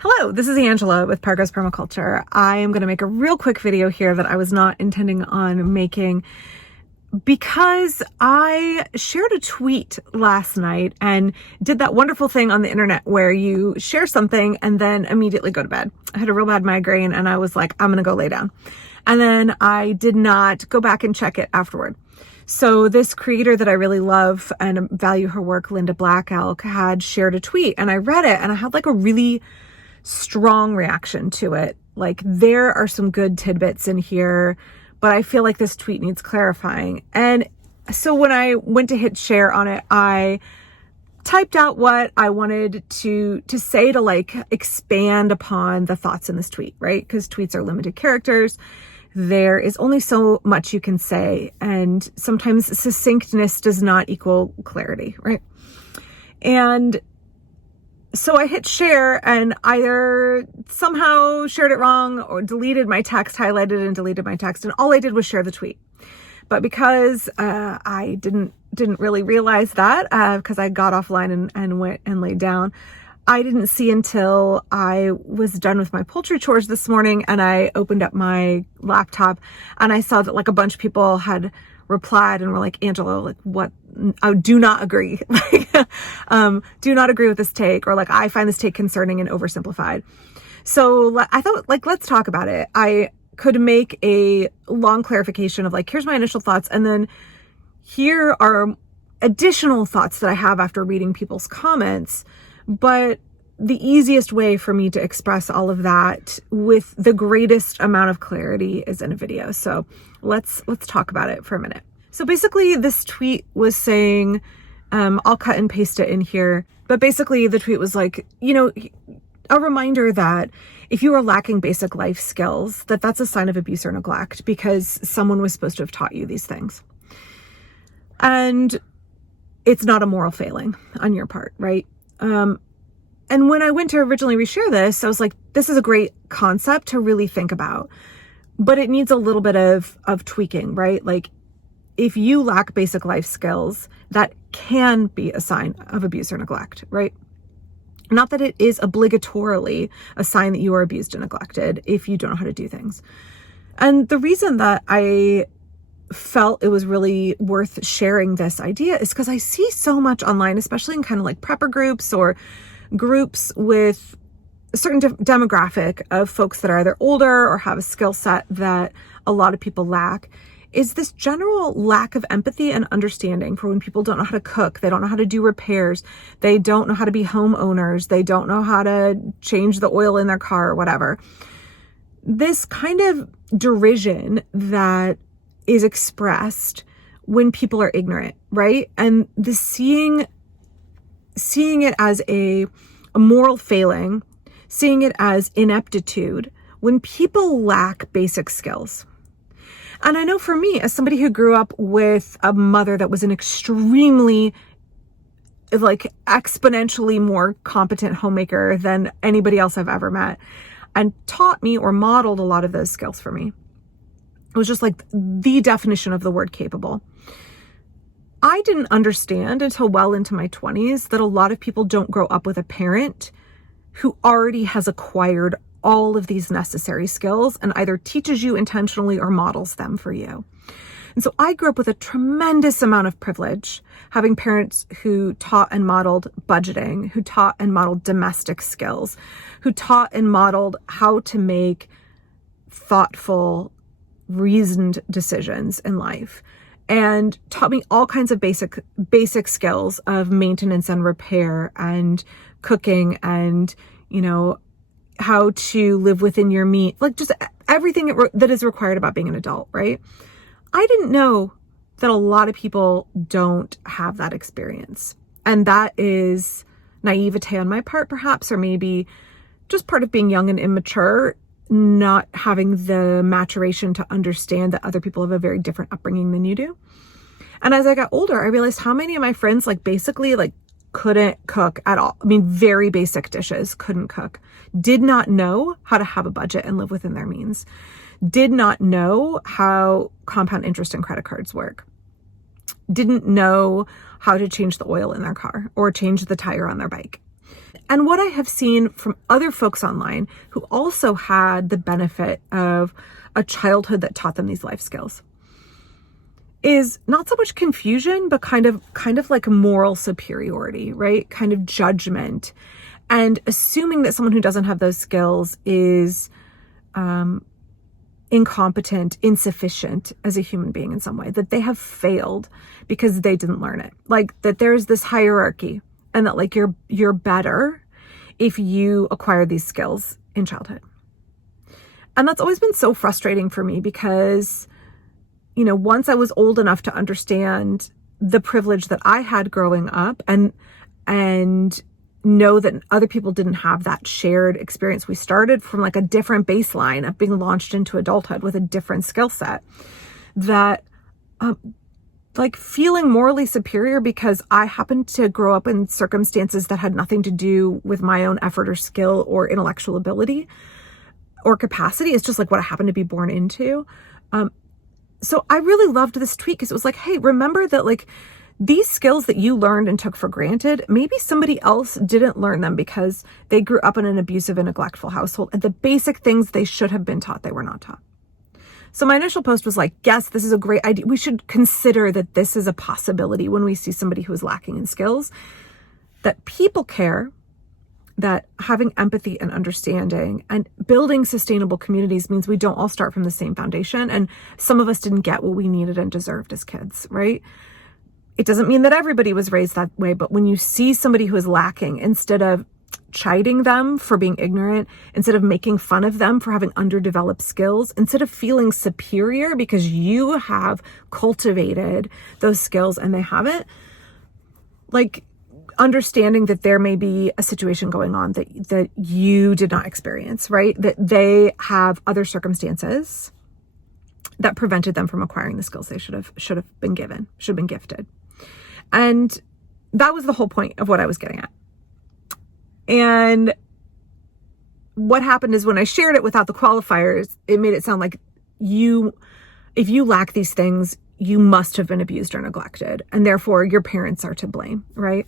Hello, this is Angela with Permaculture. I am going to make a real quick video here that I was not intending on making because I shared a tweet last night and did that wonderful thing on the internet where you share something and then immediately go to bed. I had a real bad migraine and I was like, I'm going to go lay down. And then I did not go back and check it afterward. So this creator that I really love and value her work, Linda Black Elk, had shared a tweet and I read it and I had like a really strong reaction to it. Like, there are some good tidbits in here, but I feel like this tweet needs clarifying. And so when I went to hit share on it, I typed out what I wanted to say to like expand upon the thoughts in this tweet, right? Because tweets are limited characters. There is only so much you can say, and sometimes succinctness does not equal clarity, right? And so I hit share and either somehow shared it wrong or deleted my text, highlighted and deleted my text. And all I did was share the tweet. But because I didn't really realize that because I got offline and went and laid down, I didn't see until I was done with my poultry chores this morning and I opened up my laptop and I saw that like a bunch of people had replied and were like, Angela, like, what? I do not agree. Do not agree with this take, or like, I find this take concerning and oversimplified. So I thought, like, let's talk about it. I could make a long clarification of like, here's my initial thoughts. And then here are additional thoughts that I have after reading people's comments. But the easiest way for me to express all of that with the greatest amount of clarity is in a video. So let's talk about it for a minute. So basically this tweet was saying, I'll cut and paste it in here, but basically the tweet was like, a reminder that if you are lacking basic life skills, that's a sign of abuse or neglect because someone was supposed to have taught you these things. And it's not a moral failing on your part, right? And when I went to originally reshare this, I was like, this is a great concept to really think about, but it needs a little bit of tweaking, right? Like, if you lack basic life skills, that can be a sign of abuse or neglect, right? Not that it is obligatorily a sign that you are abused and neglected if you don't know how to do things. And the reason that I felt it was really worth sharing this idea is because I see so much online, especially in kind of like prepper groups or groups with a certain demographic of folks that are either older or have a skill set that a lot of people lack, is this general lack of empathy and understanding for when people don't know how to cook, they don't know how to do repairs, they don't know how to be homeowners, they don't know how to change the oil in their car or whatever. This kind of derision that is expressed when people are ignorant, right? And the seeing it as a moral failing, seeing it as ineptitude when people lack basic skills. And I know for me, as somebody who grew up with a mother that was an extremely, like, exponentially more competent homemaker than anybody else I've ever met, and taught me or modeled a lot of those skills for me. It was just like the definition of the word capable. I didn't understand until well into my 20s that a lot of people don't grow up with a parent who already has acquired all of these necessary skills and either teaches you intentionally or models them for you. And so I grew up with a tremendous amount of privilege, having parents who taught and modeled budgeting, who taught and modeled domestic skills, who taught and modeled how to make thoughtful, reasoned decisions in life, and taught me all kinds of basic skills of maintenance and repair and cooking and, how to live within your means, like just everything that is required about being an adult, right? I didn't know that a lot of people don't have that experience. And that is naivete on my part, perhaps, or maybe just part of being young and immature, not having the maturation to understand that other people have a very different upbringing than you do. And as I got older, I realized how many of my friends basically couldn't cook at all. I mean, very basic dishes, couldn't cook, did not know how to have a budget and live within their means, did not know how compound interest and credit cards work, didn't know how to change the oil in their car or change the tire on their bike. And what I have seen from other folks online who also had the benefit of a childhood that taught them these life skills is not so much confusion, but kind of like moral superiority, right? Kind of judgment, and assuming that someone who doesn't have those skills is incompetent, insufficient as a human being in some way, that they have failed because they didn't learn it. Like that there's this hierarchy, and that like you're better if you acquire these skills in childhood. And that's always been so frustrating for me because, you know, once I was old enough to understand the privilege that I had growing up and know that other people didn't have that shared experience. We started from like a different baseline of being launched into adulthood with a different skill set, that like feeling morally superior because I happened to grow up in circumstances that had nothing to do with my own effort or skill or intellectual ability or capacity. It's just like what I happened to be born into. So I really loved this tweet because it was like, hey, remember that like these skills that you learned and took for granted, maybe somebody else didn't learn them because they grew up in an abusive and neglectful household, and the basic things they should have been taught, they were not taught. So my initial post was like, yes, this is a great idea. We should consider that this is a possibility when we see somebody who is lacking in skills, that people care, that having empathy and understanding and building sustainable communities means we don't all start from the same foundation. And some of us didn't get what we needed and deserved as kids, right? It doesn't mean that everybody was raised that way, but when you see somebody who is lacking, instead of chiding them for being ignorant, instead of making fun of them for having underdeveloped skills, instead of feeling superior because you have cultivated those skills and they haven't, like understanding that there may be a situation going on that you did not experience, right? That they have other circumstances that prevented them from acquiring the skills they should have been given, should have been gifted. And that was the whole point of what I was getting at. And what happened is when I shared it without the qualifiers, it made it sound like if you lack these things, you must have been abused or neglected, and therefore your parents are to blame, right?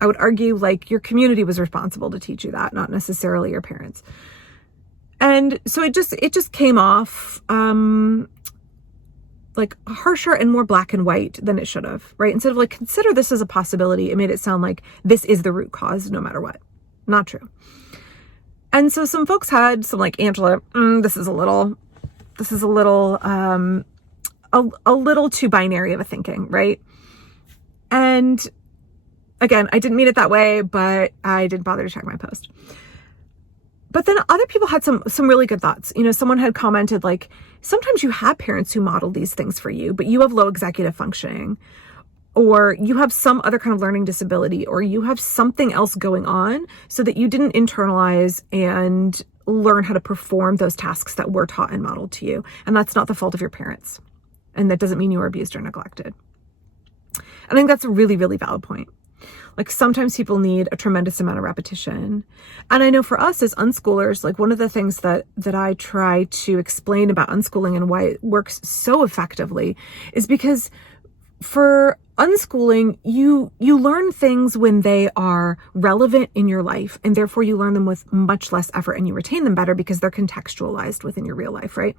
I would argue like your community was responsible to teach you that, not necessarily your parents. And so it just came off like harsher and more black and white than it should have, right? Instead of like, consider this as a possibility, it made it sound like this is the root cause no matter what. Not true. And so some folks had some like, Angela, this is a little too binary of a thinking, right? And again, I didn't mean it that way, but I didn't bother to check my post. But then other people had some really good thoughts. You know, someone had commented like, sometimes you have parents who model these things for you, but you have low executive functioning, or you have some other kind of learning disability, or you have something else going on so that you didn't internalize and learn how to perform those tasks that were taught and modeled to you. And that's not the fault of your parents. And that doesn't mean you were abused or neglected. I think that's a really, really valid point. Like sometimes people need a tremendous amount of repetition. And I know for us as unschoolers, like one of the things that I try to explain about unschooling and why it works so effectively is because for unschooling, you learn things when they are relevant in your life, and therefore you learn them with much less effort and you retain them better because they're contextualized within your real life, right?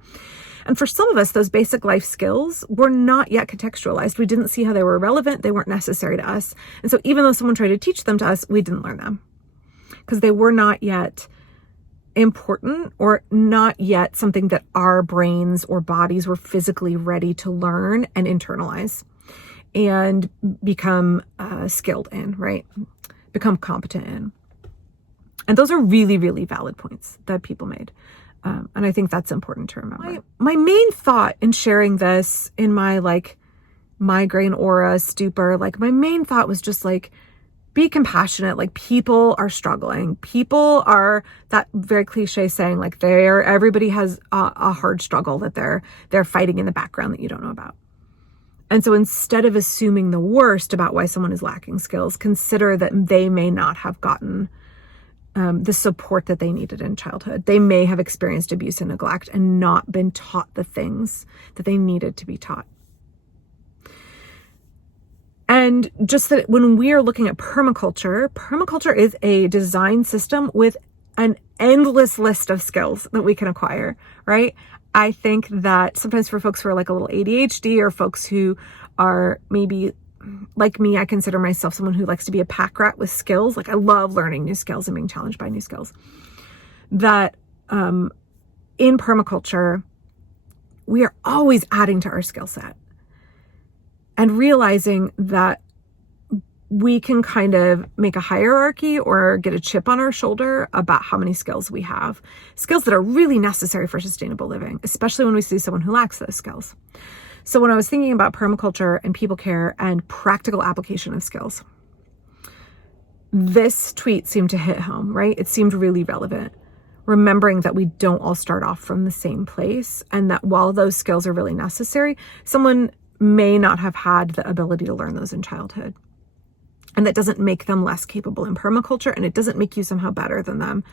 And for some of us, those basic life skills were not yet contextualized. We didn't see how they were relevant. They weren't necessary to us. And so even though someone tried to teach them to us, we didn't learn them because they were not yet important or not yet something that our brains or bodies were physically ready to learn and internalize and become skilled in, right? Become competent in. And those are really, really valid points that people made. And I think that's important to remember. My main thought in sharing this in my like migraine aura stupor, like my main thought was just like, be compassionate. Like people are struggling. People are, that very cliche saying, like everybody has a hard struggle that they're fighting in the background that you don't know about. And so instead of assuming the worst about why someone is lacking skills, consider that they may not have gotten the support that they needed in childhood. They may have experienced abuse and neglect and not been taught the things that they needed to be taught. And just that when we are looking at permaculture is a design system with an endless list of skills that we can acquire, right? I think that sometimes for folks who are like a little ADHD, or folks who are maybe like me, I consider myself someone who likes to be a pack rat with skills. Like I love learning new skills and being challenged by new skills. That in permaculture, we are always adding to our skill set and realizing that we can kind of make a hierarchy or get a chip on our shoulder about how many skills we have. Skills that are really necessary for sustainable living, especially when we see someone who lacks those skills. So when I was thinking about permaculture and people care and practical application of skills, this tweet seemed to hit home, right? It seemed really relevant. Remembering that we don't all start off from the same place, and that while those skills are really necessary, someone may not have had the ability to learn those in childhood. And that doesn't make them less capable in permaculture, and it doesn't make you somehow better than them.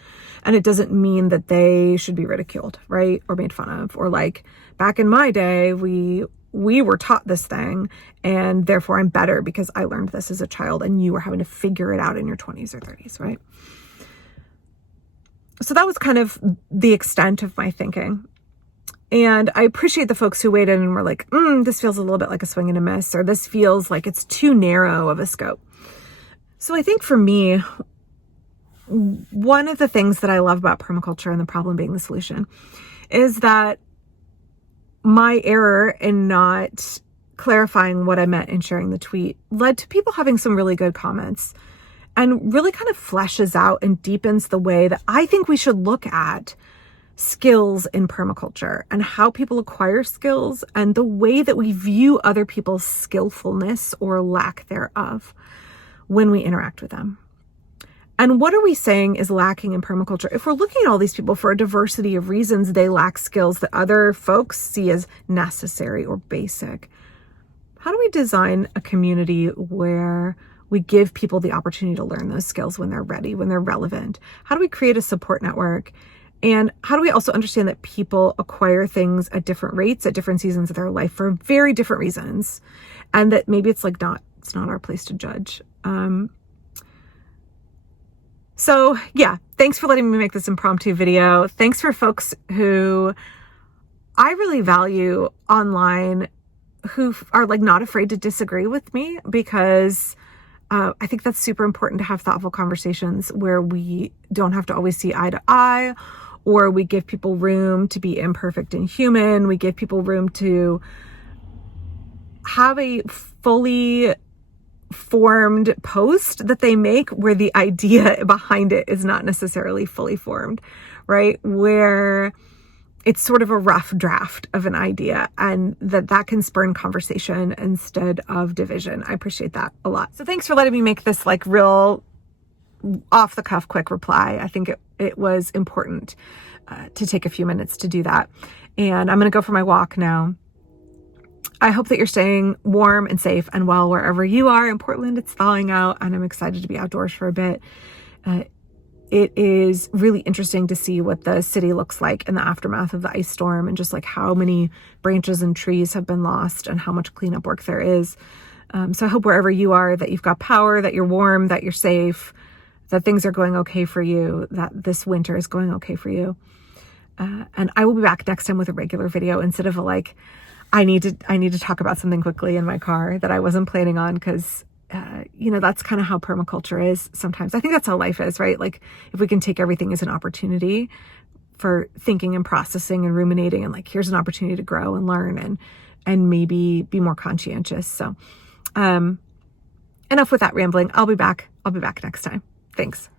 And it doesn't mean that they should be ridiculed, right? Or made fun of, or like back in my day, we were taught this thing and therefore I'm better because I learned this as a child and you were having to figure it out in your 20s or 30s, right? So that was kind of the extent of my thinking. And I appreciate the folks who weighed in and were like, this feels a little bit like a swing and a miss, or this feels like it's too narrow of a scope. So I think for me, one of the things that I love about permaculture and the problem being the solution is that my error in not clarifying what I meant in sharing the tweet led to people having some really good comments, and really kind of fleshes out and deepens the way that I think we should look at skills in permaculture and how people acquire skills and the way that we view other people's skillfulness or lack thereof when we interact with them. And what are we saying is lacking in permaculture? If we're looking at all these people for a diversity of reasons they lack skills that other folks see as necessary or basic, how do we design a community where we give people the opportunity to learn those skills when they're ready, when they're relevant? How do we create a support network? And how do we also understand that people acquire things at different rates, at different seasons of their life for very different reasons? And that maybe it's not our place to judge. So yeah, thanks for letting me make this impromptu video. Thanks for folks who I really value online, who are not afraid to disagree with me, because I think that's super important to have thoughtful conversations where we don't have to always see eye to eye, or we give people room to be imperfect and human. We give people room to have a fully formed post that they make where the idea behind it is not necessarily fully formed, right? Where it's sort of a rough draft of an idea, and that can spurn conversation instead of division. I appreciate that a lot. So thanks for letting me make this real off the cuff quick reply. I think it was important to take a few minutes to do that. And I'm going to go for my walk now. I hope that you're staying warm and safe and well wherever you are. In Portland, it's thawing out and I'm excited to be outdoors for a bit. It is really interesting to see what the city looks like in the aftermath of the ice storm, and just how many branches and trees have been lost and how much cleanup work there is. So I hope wherever you are that you've got power, that you're warm, that you're safe, that things are going okay for you, that this winter is going okay for you. And I will be back next time with a regular video instead of I need to talk about something quickly in my car that I wasn't planning on, because that's kind of how permaculture is sometimes. I think that's how life is, right? If we can take everything as an opportunity for thinking and processing and ruminating, and here's an opportunity to grow and learn and maybe be more conscientious. So enough with that rambling. I'll be back next time. Thanks.